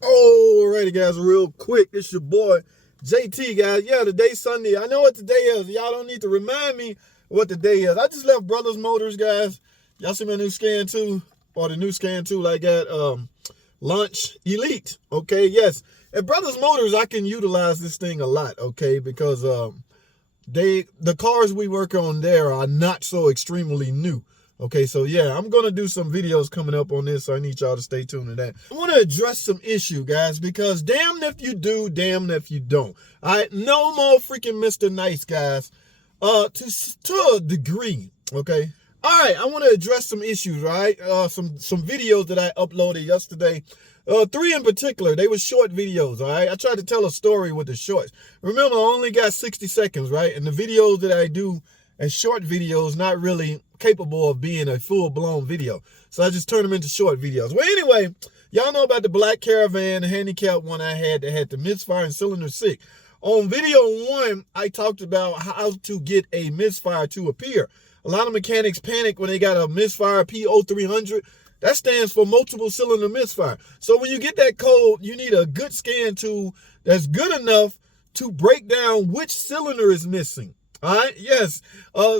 Alrighty, guys, real quick. It's your boy JT, guys. Yeah, today's Sunday. I know what today is. Y'all don't need to remind me what the day is. I just left Brothers Motors, guys. Y'all see my new Scan 2 or the new Scan 2 I got Launch Elite. Okay, yes. At Brothers Motors, I can utilize this thing a lot, okay, because the cars we work on there are not so extremely new. Okay, so yeah, I'm gonna do some videos coming up on this, so I need y'all to stay tuned to that. I want to address some issue, guys, because damn if you do, damn if you don't. All right, no more freaking Mr. Nice, guys. To a degree, okay. All right, I want to address some issues, right? Some videos that I uploaded yesterday. Three in particular, they were short videos, all right? I tried to tell a story with the shorts. Remember, I only got 60 seconds, right? And the videos that I do as short videos not really capable of being a full-blown video. So I just turn them into short videos. Well, anyway, y'all know about the black Caravan, the handicap one I had that had the misfire and cylinder 6. On video 1, I talked about how to get a misfire to appear. A lot of mechanics panic when they got a misfire P0300. That stands for multiple cylinder misfire. So when you get that code, you need a good scan tool that's good enough to break down which cylinder is missing. All right, yes,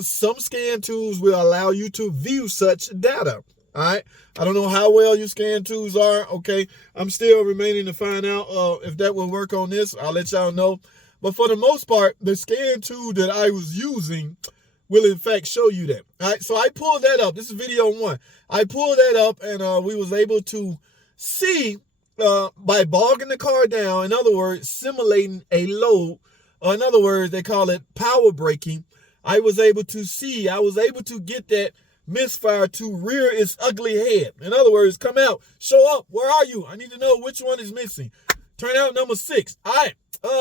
some scan tools will allow you to view such data. All right, I don't know how well your scan tools are. Okay, I'm still remaining to find out if that will work on this. I'll let y'all know. But for the most part, the scan tool that I was using will in fact show you that. All right, so I pulled that up. This is video 1. I pulled that up, and we was able to see by bogging the car down, in other words, simulating a load. In other words, they call it power braking. I was able to get that misfire to rear its ugly head. In other words, come out, show up. Where are you? I need to know which one is missing. Turn out number 6. All right.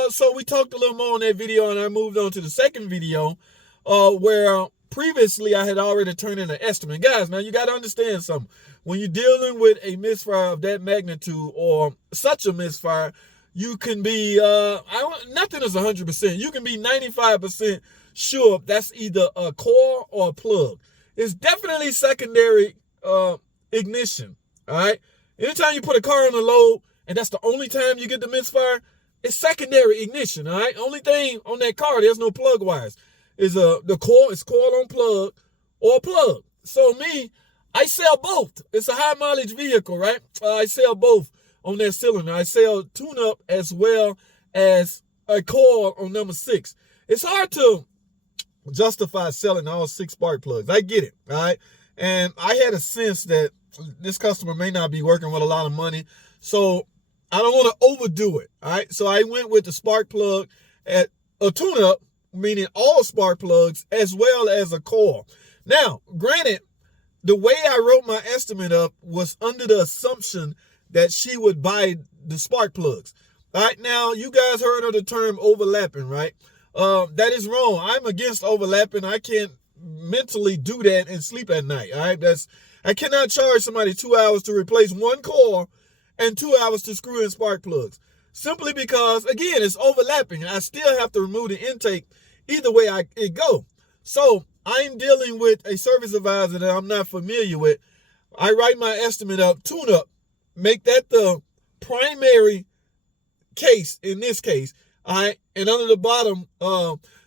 So we talked a little more on that video, and I moved on to the second video, where previously I had already turned in an estimate. Guys, now you got to understand something. When you're dealing with a misfire of that magnitude or such a misfire, you can be, nothing is 100%. You can be 95% sure that's either a core or a plug. It's definitely secondary ignition, all right? Anytime you put a car on the load and that's the only time you get the misfire, it's secondary ignition, all right? Only thing on that car, there's no plug wires. Is the core, it's coil on plug or plug. So me, I sell both. It's a high mileage vehicle, right? I sell both on that cylinder. I sell tune-up as well as a coil on number 6. It's hard to justify selling all 6 spark plugs. I get it, all right? And I had a sense that this customer may not be working with a lot of money, so I don't want to overdo it, all right? So I went with the spark plug at a tune-up, meaning all spark plugs, as well as a coil. Now, granted, the way I wrote my estimate up was under the assumption that she would buy the spark plugs. All right, now you guys heard of the term overlapping, right? That is wrong. I'm against overlapping. I can't mentally do that and sleep at night. All right, I cannot charge somebody 2 hours to replace one core and 2 hours to screw in spark plugs. Simply because, again, it's overlapping. I still have to remove the intake either way it go. So I'm dealing with a service advisor that I'm not familiar with. I write my estimate up, tune up, make that the primary case in this case. All right. And under the bottom,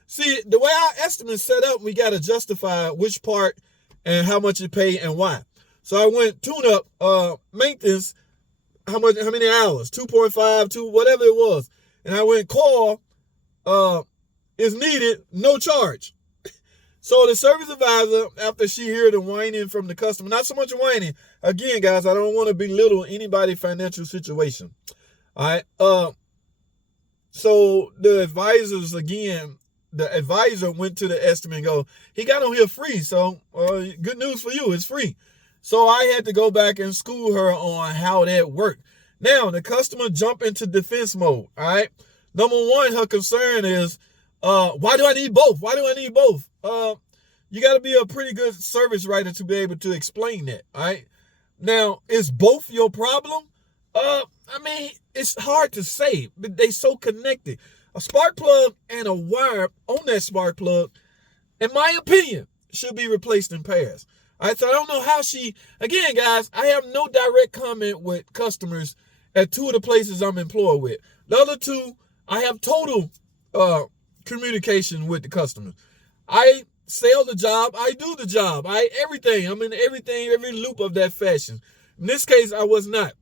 see, the way our estimate set up, we got to justify which part and how much you pay and why. So I went tune up, maintenance, how many hours? 2.5, 2, whatever it was. And I went call, is needed, no charge. So the service advisor, after she heard the whining from the customer, not so much whining. Again, guys, I don't want to belittle anybody's financial situation. All right. So the advisors, again, the advisor went to the estimate and go, he got on here free. So good news for you, it's free. So I had to go back and school her on how that worked. Now, the customer jumped into defense mode. All right. Number 1, her concern is, why do I need both? Why do I need both? You got to be a pretty good service writer to be able to explain that, all right? Now, is both your problem? I mean, it's hard to say, but they so connected. A spark plug and a wire on that spark plug, in my opinion, should be replaced in pairs. All right, so I don't know how again, guys, I have no direct comment with customers at 2 of the places I'm employed with. The other 2, I have total communication with the customers. I sell the job. I do the job. Everything. I'm in everything, every loop of that fashion. In this case, I was not.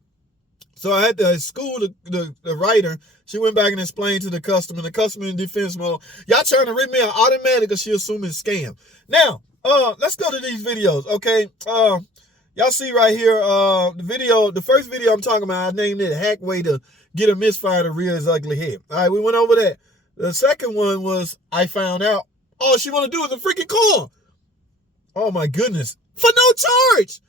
So I had to school the writer. She went back and explained to the customer. The customer in defense mode. Y'all trying to rip me out automatically because she assuming scam. Now, let's go to these videos, okay? Y'all see right here, the first video I'm talking about, I named it Hack Way to Get a Misfire to Rear His Ugly Head. All right, we went over that. The second one was, I found out, all she want to do is a freaking call. Oh my goodness. For no charge.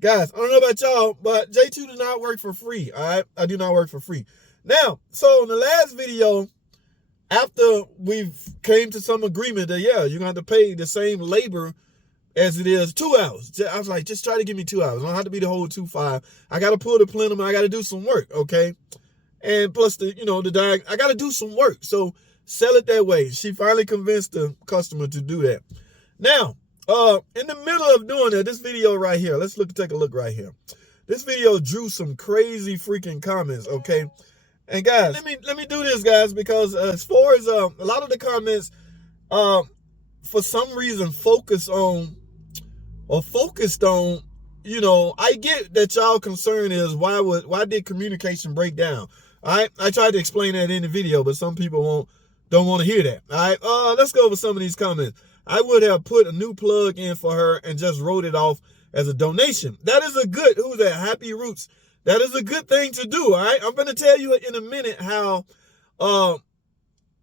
Guys, I don't know about y'all, but J2 does not work for free, all right? I do not work for free. Now, so in the last video, after we came to some agreement that, yeah, you're going to have to pay the same labor as it is 2 hours. I was like, just try to give me 2 hours. I don't have to be the whole 2.5. I got to pull the plenum. I got to do some work, okay? And plus, I got to do some work. So sell it that way. She finally convinced the customer to do that. Now, in the middle of doing that, this video right here, let's take a look right here. This video drew some crazy freaking comments, okay? And guys, let me do this, guys, because as far as a lot of the comments, for some reason focused on, I get that y'all concern is why did communication break down? All right, I tried to explain that in the video, but some people don't want to hear that. All right, let's go over some of these comments. I would have put a new plug in for her and just wrote it off as a donation. That is a good, who's that? Happy Roots. That is a good thing to do, all right? I'm going to tell you in a minute how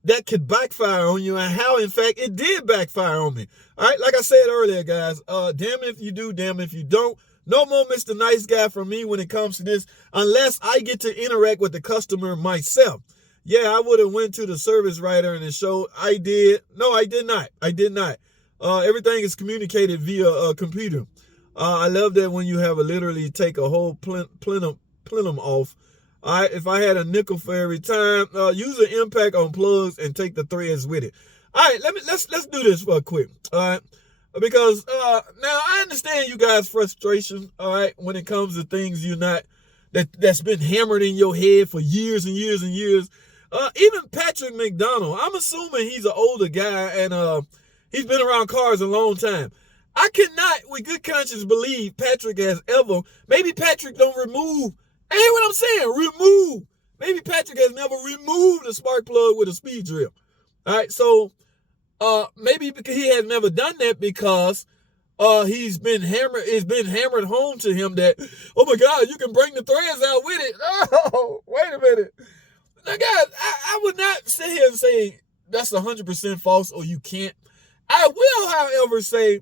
that could backfire on you and how, in fact, it did backfire on me. All right, like I said earlier, guys, damn if you do, damn if you don't. No more Mr. Nice Guy from me when it comes to this, unless I get to interact with the customer myself. Yeah, I would have went to the service writer and it showed I did. No, I did not. I did not. Everything is communicated via a computer. I love that when you have literally take a whole plenum off. All right, if I had a nickel for every time, use an impact on plugs and take the threads with it. All right, let's do this for a quick. All right, because now I understand you guys' frustration. All right, when it comes to things that's been hammered in your head for years and years and years. Even Patrick McDonald, I'm assuming he's an older guy and he's been around cars a long time. I cannot, with good conscience, believe Patrick has ever, maybe Patrick don't remove, I hear what I'm saying, remove. Maybe Patrick has never removed a spark plug with a speed drill. All right, so maybe because he has never done that because it's been hammered home to him that, oh my God, you can bring the threads out with it. Oh, wait a minute. Now, guys, I would not sit here and say that's 100% false or you can't. I will, however, say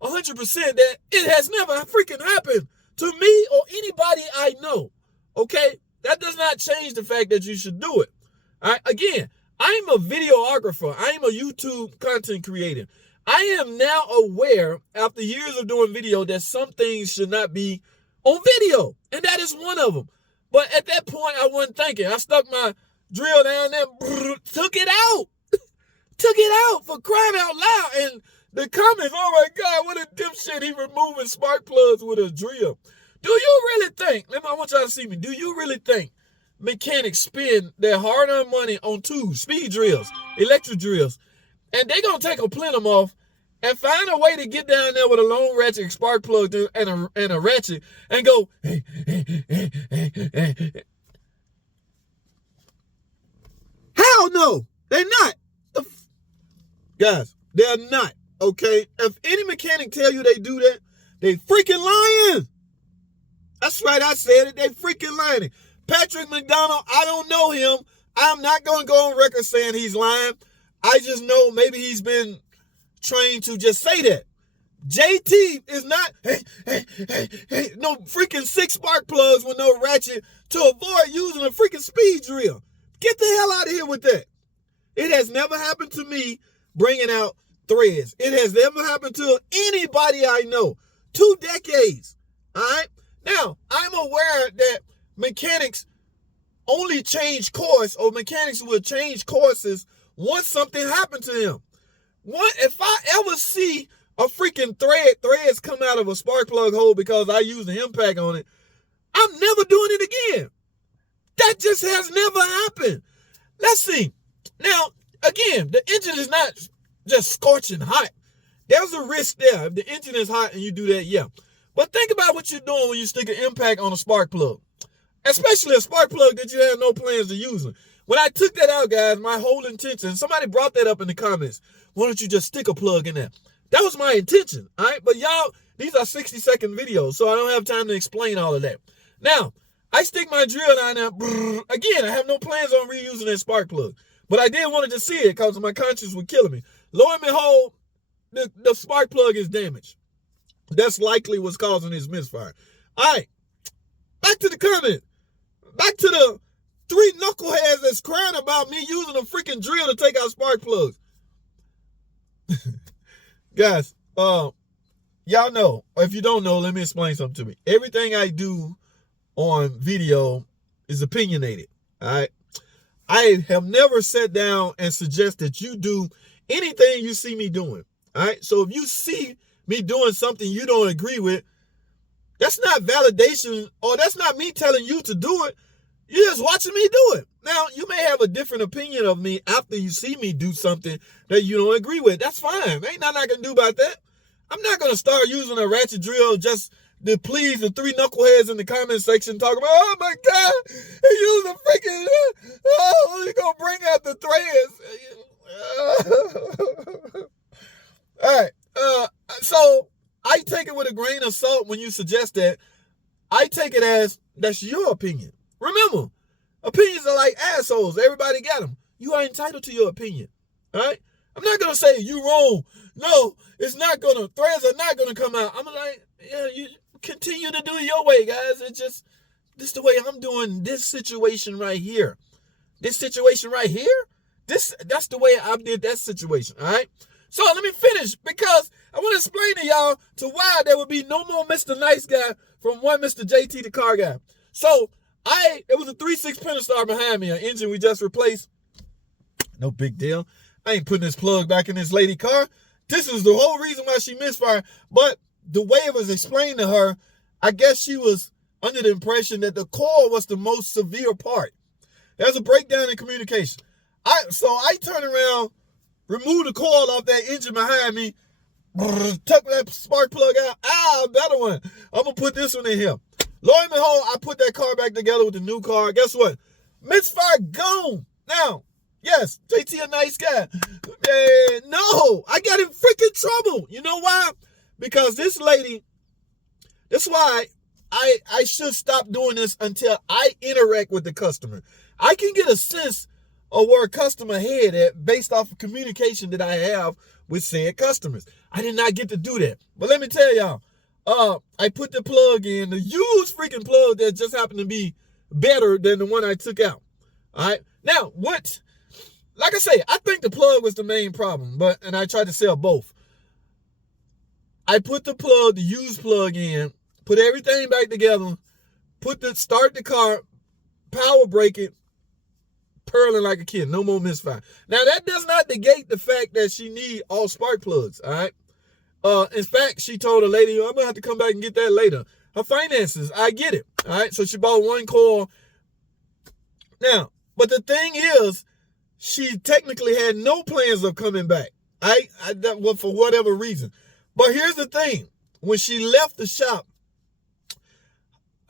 100% that it has never freaking happened to me or anybody I know. Okay? That does not change the fact that you should do it. All right? Again, I'm a videographer. I'm a YouTube content creator. I am now aware, after years of doing video, that some things should not be on video. And that is one of them. But at that point, I wasn't thinking. I stuck my drill down there, took it out. Took it out for crying out loud. And the comments, oh my God, what a dipshit, he removing spark plugs with a drill. Do you really think, I want y'all to see me, do you really think mechanics spend their hard-earned money on tools, speed drills, electric drills, and they gonna take a plenum off and find a way to get down there with a long ratchet spark plug and a ratchet and go, hey. Hell no, they're not. Guys, they're not, okay? If any mechanic tell you they do that, they freaking lying. That's right, I said it, they freaking lying. Patrick McDonald, I don't know him. I'm not going to go on record saying he's lying. I just know maybe he's been trained to just say that. JT is not, no freaking 6 spark plugs with no ratchet to avoid using a freaking speed drill. Get the hell out of here with that. It has never happened to me bringing out threads. It has never happened to anybody I know. 2 decades. All right? Now, I'm aware that mechanics only change course, or mechanics will change courses once something happened to them. If I ever see a freaking threads come out of a spark plug hole because I use the impact on it, I'm never doing it again. That just has never happened. Let's see. Now, again, the engine is not just scorching hot. There's a risk there. If the engine is hot and you do that, yeah. But think about what you're doing when you stick an impact on a spark plug, especially a spark plug that you have no plans of using. When I took that out, guys, my whole intention, somebody brought that up in the comments. Why don't you just stick a plug in there? That was my intention, all right? But y'all, these are 60-second videos, so I don't have time to explain all of that. Now, I stick my drill down there. Again, I have no plans on reusing that spark plug. But I did want to see it because my conscience was killing me. Lo and behold, the spark plug is damaged. That's likely what's causing this misfire. All right, back to the comment. Back to the 3 knuckleheads that's crying about me using a freaking drill to take out spark plugs. Guys, y'all know, or if you don't know, let me explain something to me. Everything I do on video is opinionated, all right? I have never sat down and suggested you do anything you see me doing, all right? So if you see me doing something you don't agree with, that's not validation, or that's not me telling you to do it. You're just watching me do it. Now, you may have a different opinion of me after you see me do something that you don't agree with. That's fine. Ain't nothing I can do about that. I'm not going to start using a ratchet drill just to please the 3 knuckleheads in the comment section talking about, oh my God, he used a freaking, oh, he's going to bring out the threads. All right. So I take it with a grain of salt when you suggest that. I take it as that's your opinion. Remember, opinions are like assholes. Everybody got them. You are entitled to your opinion. All right? I'm not going to say you wrong. No, it's not going to, threads are not going to come out. I'm like, yeah, you continue to do it your way, guys. It's just, this is the way I'm doing this situation right here. This situation right here, that's the way I did that situation, all right? So let me finish because I want to explain to y'all to why there would be no more Mr. Nice Guy from one Mr. JT the car guy. So it was a 3.6 Pentastar behind me, an engine we just replaced. No big deal. I ain't putting this plug back in this lady car. This is the whole reason why she misfired. But the way it was explained to her, I guess she was under the impression that the coil was the most severe part. There's a breakdown in communication. So I turn around, remove the coil off that engine behind me, tuck that spark plug out. Better one. I'm going to put this one in here. Lo and behold, I put that car back together with the new car. Guess what? Misfire gone. Now, yes, JT a nice guy. No, I got in freaking trouble. You know why? Because this lady, that's why I should stop doing this until I interact with the customer. I can get a sense of where a customer head at based off of communication that I have with said customers. I did not get to do that. But let me tell y'all, I put the plug in, the used freaking plug that just happened to be better than the one I took out. All right. Now, like I say, I think the plug was the main problem, and I tried to sell both. I put the used plug in, put everything back together, start the car, power brake it, purling like a kid, no more misfire. Now, that does not negate the fact that she need all spark plugs, all right? In fact, she told a lady, I'm going to have to come back and get that later. Her finances, I get it, all right? So she bought one coil. Now, but the thing is, she technically had no plans of coming back, for whatever reason. But here's the thing. When she left the shop,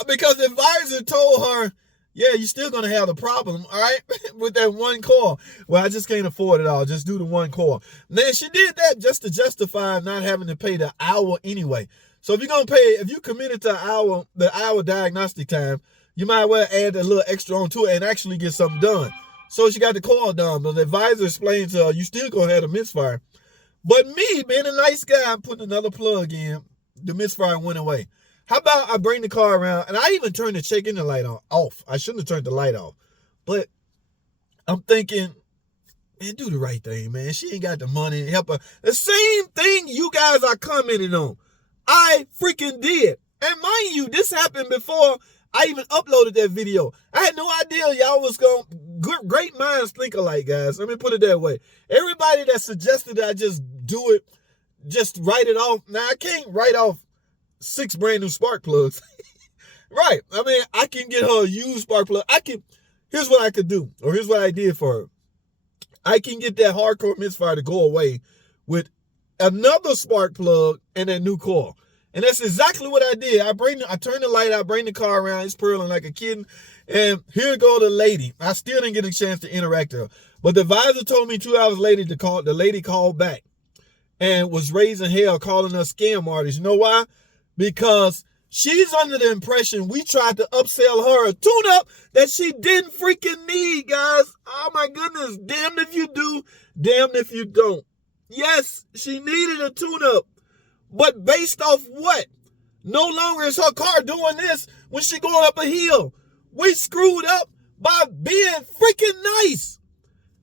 because the advisor told her, yeah, you're still going to have the problem, all right, with that one coil. Well, I just can't afford it all. Just do the one coil. Then she did that just to justify not having to pay the hour anyway. So if you're going to pay, if you committed to the hour diagnostic time, you might well add a little extra onto it and actually get something done. So she got the coil done, but the advisor explained to her, you still going to have a misfire. But me, being a nice guy, putting another plug in, the misfire went away. How about I bring the car around, and I even turned the check engine light off. I shouldn't have turned the light off. But I'm thinking, man, do the right thing, man. She ain't got the money to help her. The same thing you guys are commenting on, I freaking did. And mind you, this happened before I even uploaded that video. I had no idea y'all was great minds think alike, guys. Let me put it that way. Everybody that suggested that I just do it, just write it off. Now, I can't write off 6 brand new spark plugs. Right. I mean, I can get her a used spark plug. Here's what I could do, or here's what I did for her. I can get that hardcore misfire to go away with another spark plug and that new coil. And that's exactly what I did. I turned the light out, bring the car around, it's purling like a kitten. And here go the lady. I still didn't get a chance to interact with her. But the advisor told me 2 hours later to call. The lady called back and was raising hell, calling us scam artists. You know why? Because she's under the impression we tried to upsell her a tune-up that she didn't freaking need, guys. Oh my goodness. Damned if you do, damned if you don't. Yes, she needed a tune-up. But based off what? No longer is her car doing this when she going up a hill. We screwed up by being freaking nice.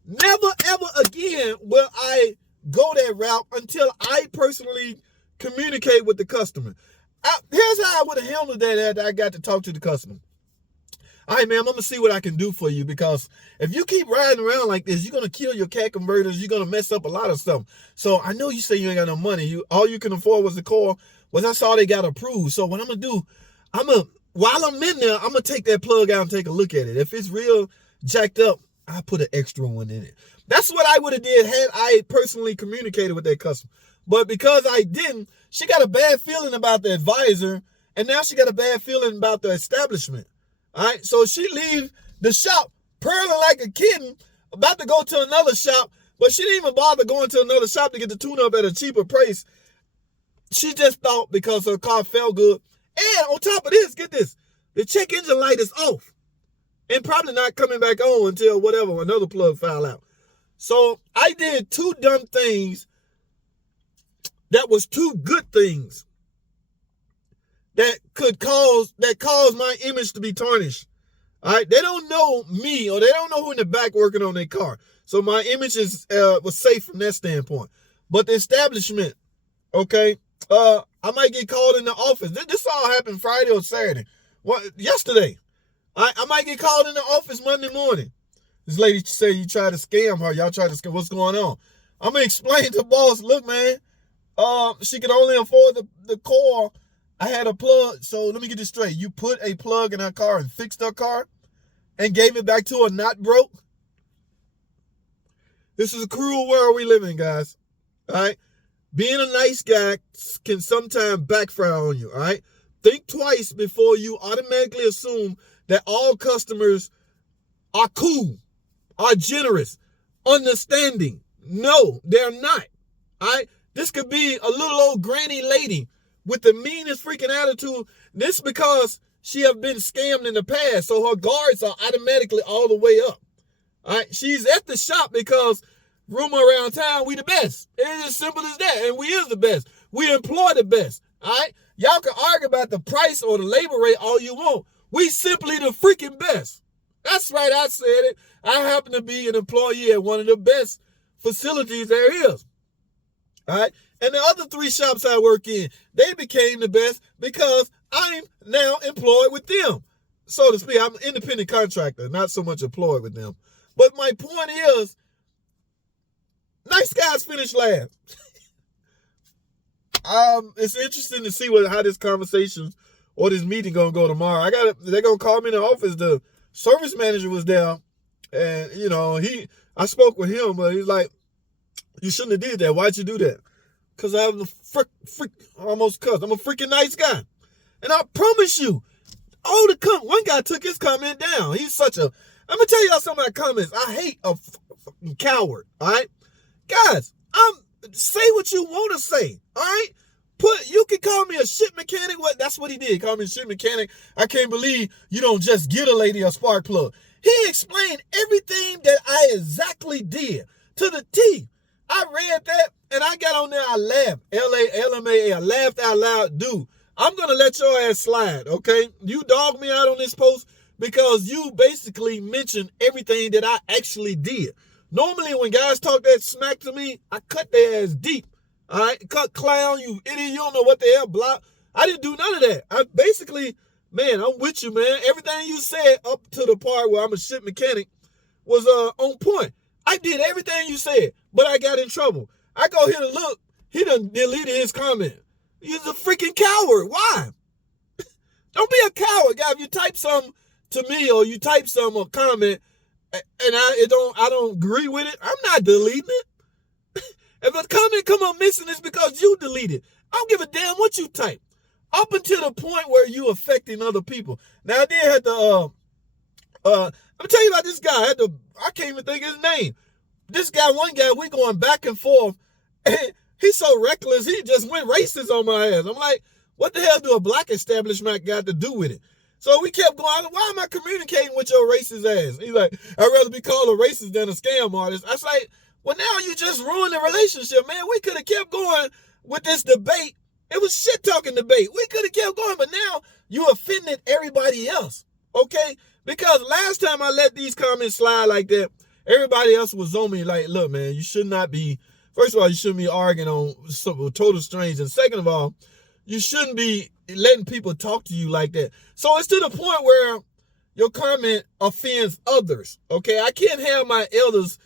Never ever again will I go that route until I personally communicate with the customer. Here's how I would have handled that after I got to talk to the customer. All right, ma'am, I'm going to see what I can do for you, because if you keep riding around like this, you're going to kill your cat converters. You're going to mess up a lot of stuff. So I know you say you ain't got no money. All you can afford was the car. Well, that's all they got approved. So what I'm going to do, while I'm in there, I'm going to take that plug out and take a look at it. If it's real jacked up, I'll put an extra one in it. That's what I would have did had I personally communicated with that customer. But because I didn't, she got a bad feeling about the advisor, and now she got a bad feeling about the establishment. All right, so she leave the shop purling like a kitten, about to go to another shop, but she didn't even bother going to another shop to get the tune-up at a cheaper price. She just thought because her car felt good. And on top of this, get this, the check engine light is off and probably not coming back on until whatever, another plug fell out. So I did 2 dumb things that was 2 good things that caused my image to be tarnished. All right, they don't know me, or they don't know who in the back working on their car. So my image was safe from that standpoint. But the establishment, okay, I might get called in the office. This all happened Friday or Saturday. Yesterday. I might get called in the office Monday morning. This lady said you tried to scam her. Y'all tried to scam. What's going on? I'm gonna explain to the boss. Look, man, she could only afford the car. I had a plug. So let me get this straight. You put a plug in her car and fixed her car and gave it back to her not broke? This is a cruel world we live in, guys. All right? Being a nice guy can sometimes backfire on you, all right? Think twice before you automatically assume that all customers are cool, are generous, understanding. No, they're not, all right? This could be a little old granny lady with the meanest freaking attitude. This because she have been scammed in the past, so her guards are automatically all the way up. All right, she's at the shop because rumor around town, we the best. It's as simple as that, and we is the best. We employ the best. All right, y'all can argue about the price or the labor rate all you want. We simply the freaking best. That's right, I said it. I happen to be an employee at one of the best facilities there is. All right. And the other 3 shops I work in, they became the best because I'm now employed with them. So to speak, I'm an independent contractor, not so much employed with them. But my point is, nice guys finish last. It's interesting to see how this conversation or this meeting gonna go tomorrow. They're gonna call me in the office. The service manager was there, and I spoke with him, but he's like, "You shouldn't have did that. Why'd you do that?" Because I'm almost cussed. I'm a freaking nice guy. And I promise you, one guy took his comment down. He's I'm going to tell y'all some of my comments. I hate a fucking coward, all right? Guys, say what you want to say, all right? You can call me a shit mechanic. That's what he did. He called me a shit mechanic. I can't believe you don't just get a lady a spark plug. He explained everything that I exactly did to the T. I read that and I got on there. I laughed. LALMA. I laughed out loud. Dude, I'm going to let your ass slide, okay? You dog me out on this post because you basically mentioned everything that I actually did. Normally, when guys talk that smack to me, I cut their ass deep. All right? Cut clown, you idiot. You don't know what the hell block. I didn't do none of that. I basically, man, I'm with you, man. Everything you said up to the part where I'm a shit mechanic was on point. I did everything you said, but I got in trouble. I go here to look. He done deleted his comment. He's a freaking coward. Why? Don't be a coward, guy. If you type something to me or you type some or comment and I don't agree with it, I'm not deleting it. If a comment come up missing, it's because you deleted it. I don't give a damn what you type. Up until the point where you affecting other people. Now I did have to let me tell you about this guy. I can't even think of his name. This guy, one guy, we going back and forth. And he's so reckless, he just went racist on my ass. I'm like, what the hell do a black establishment got to do with it? So we kept going, why am I communicating with your racist ass? He's like, I'd rather be called a racist than a scam artist. I was like, well, now you just ruined the relationship, man. We could have kept going with this debate. It was shit-talking debate. We could have kept going, but now you offended everybody else, okay? Because last time I let these comments slide like that, everybody else was on me like, look, man, you should not be, first of all, you shouldn't be arguing on some total strangers. And second of all, you shouldn't be letting people talk to you like that. So it's to the point where your comment offends others, okay? I can't have my elders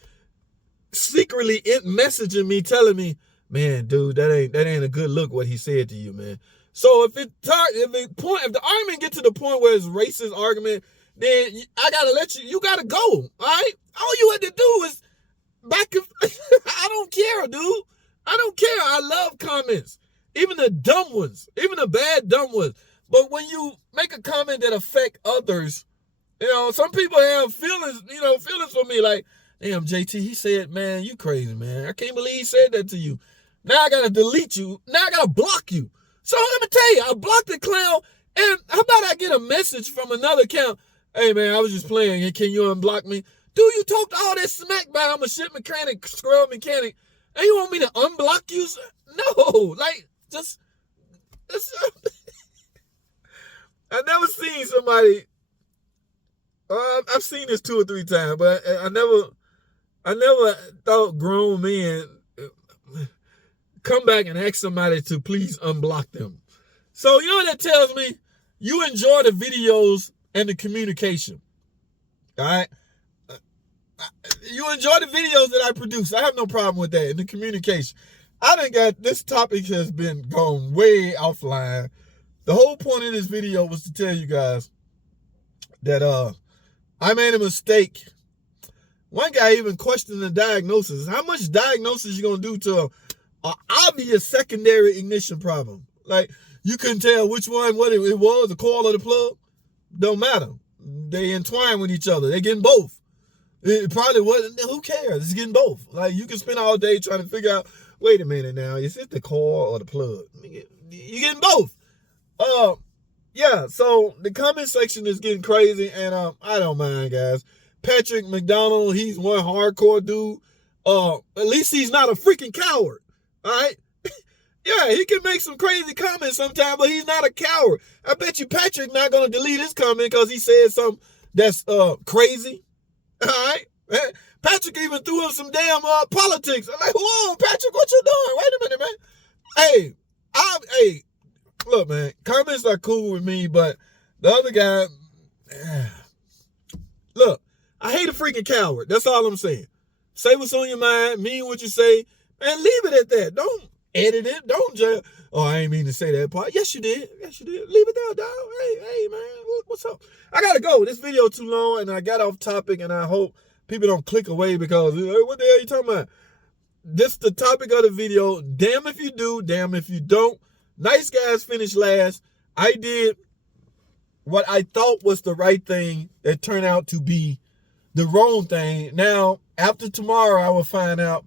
secretly messaging me, telling me, man, dude, that ain't a good look what he said to you, man. So if the argument get to the point where it's racist argument, then I gotta let you gotta go, all right? All you had to do is back and I don't care, dude. I don't care. I love comments. Even the dumb ones, even the bad dumb ones. But when you make a comment that affect others, some people have feelings, feelings for me like, damn, JT, he said, man, you crazy, man. I can't believe he said that to you. Now I gotta delete you. Now I gotta block you. So let me tell you, I blocked the clown, and how about I get a message from another account? Hey, man, I was just playing. Can you unblock me? Dude, you talked all that smack about I'm a shit mechanic, scrub mechanic, and you want me to unblock you? No, like, just I've never seen somebody, I've seen this 2 or 3 times, but I never thought grown men come back and ask somebody to please unblock them. So you know what that tells me? You enjoy the videos and the communication. All right? You enjoy the videos that I produce. I have no problem with that, and the communication. This topic has been gone way offline. The whole point of this video was to tell you guys that I made a mistake. One guy even questioned the diagnosis. How much diagnosis you gonna do to an obvious secondary ignition problem? Like, you couldn't tell which one, what it was, the coil or the plug? Don't matter. They entwine with each other. They're getting both. It probably wasn't. Who cares? It's getting both. Like, you can spend all day trying to figure out, wait a minute now, is it the coil or the plug? You're getting both. Yeah, so the comment section is getting crazy, and I don't mind, guys. Patrick McDonald, he's one hardcore dude. At least he's not a freaking coward. All right? Yeah, he can make some crazy comments sometimes, but he's not a coward. I bet you Patrick not gonna delete his comment because he said something that's crazy. All right? Patrick even threw up some damn politics. I'm like, whoa, Patrick, what you doing? Wait a minute, man. Hey, look, man, comments are cool with me, but the other guy, look, I hate a freaking coward. That's all I'm saying. Say what's on your mind, mean what you say, and leave it at that. Don't edit it. Don't just, oh, I ain't mean to say that part. Yes, you did. Yes, you did. Leave it there, dog. Hey, man, what's up? I gotta go. This video too long, and I got off topic, and I hope people don't click away because, hey, what the hell are you talking about? This is the topic of the video. Damn if you do, damn if you don't. Nice guys finish last. I did what I thought was the right thing that turned out to be the wrong thing. Now, after tomorrow, I will find out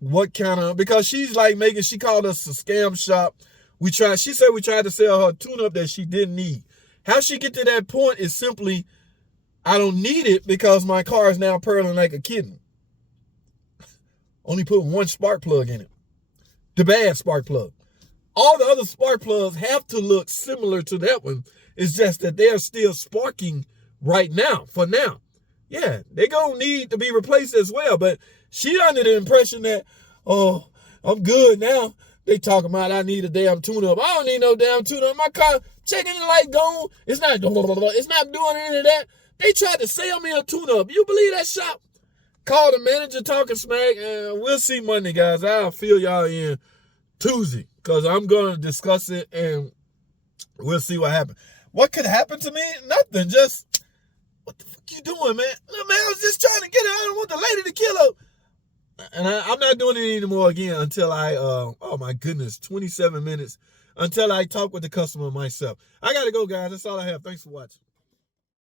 what kind of, because she's like she called us a scam shop. She said we tried to sell her a tune-up that she didn't need. How she get to that point is simply, I don't need it because my car is now purring like a kitten. Only put one spark plug in it. The bad spark plug. All the other spark plugs have to look similar to that one. It's just that they're still sparking right now, for now. Yeah, they're going to need to be replaced as well. But she under the impression that, oh, I'm good now. They talking about I need a damn tune-up. I don't need no damn tune-up. My car, checking the light gone. It's not doing any of that. They tried to sell me a tune-up. You believe that shop? Call the manager talking smack, and we'll see Monday, guys. I'll fill y'all in Tuesday because I'm going to discuss it, and We'll see what happens. What could happen to me? Nothing. Just, what the fuck you doing, man? Look, man, I was just trying to get her. I don't want the lady to kill her. And I'm not doing it anymore again until I, oh my goodness, 27 minutes until I talk with the customer myself. I got to go, guys. That's all I have. Thanks for watching.